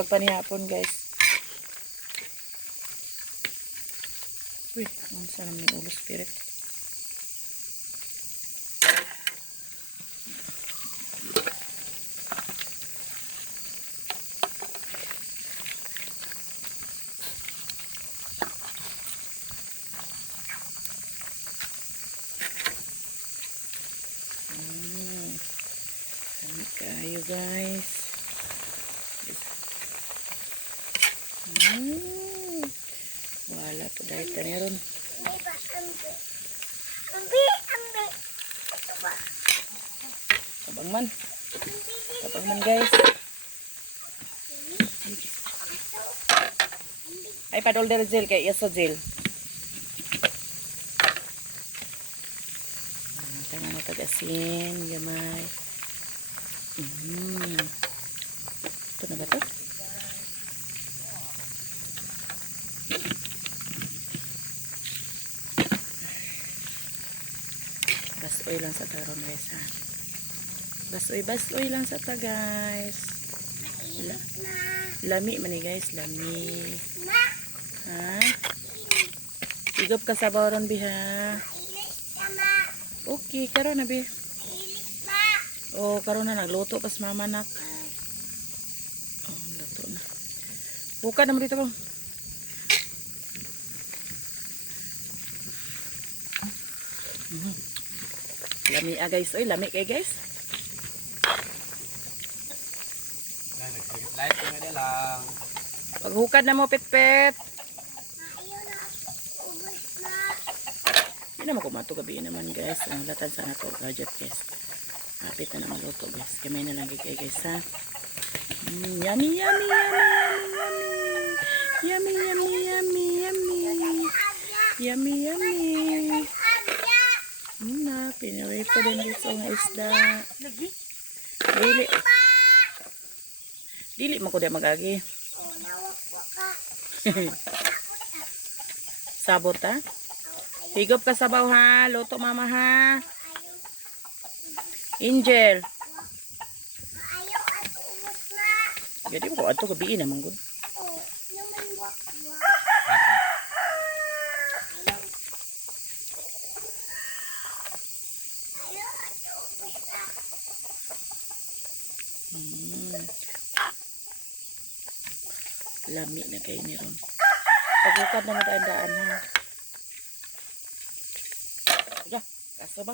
pagpanihapon guys. Uy, ang sarap ng ulo spirit. Kayo guys. Wala po dahil kaniron. Sabang man guys. Ay padol del gel kay iso gel. Tangan mo tagasin, gamay. Ito na ba ito? Basoy lang sa taron guys ha. Basoy lang sa ta guys. Lami man ni guys, lami. Ha? Igop ka sa bawron biha. Okay, karon na bi. Oh, karon na nagluto pas mama nak. Oh, luto na. Buka na mo dito bang. Lami guys, oy, lami kay guys. Light na lang. Paghukad na mo pit-pit. Hindi naman kumato gabi naman guys. Ang latan sana to gadget guys. Hapit na naman luto guys. Kamay na lang kay guys ha. Yummy, yummy, yummy, yummy, yummy, yummy, yummy, yummy, yummy. Na, pinaway pa din guys ang isda. Dili mo ko di magagi. Sabot ha. Higop ka sabaw ha. Luto mama ha. Angel. Jadi mo ko ato gabi naman gud. Lami na kayo ni Ron. Pagukad na madaan-daan ha. Kaso ba?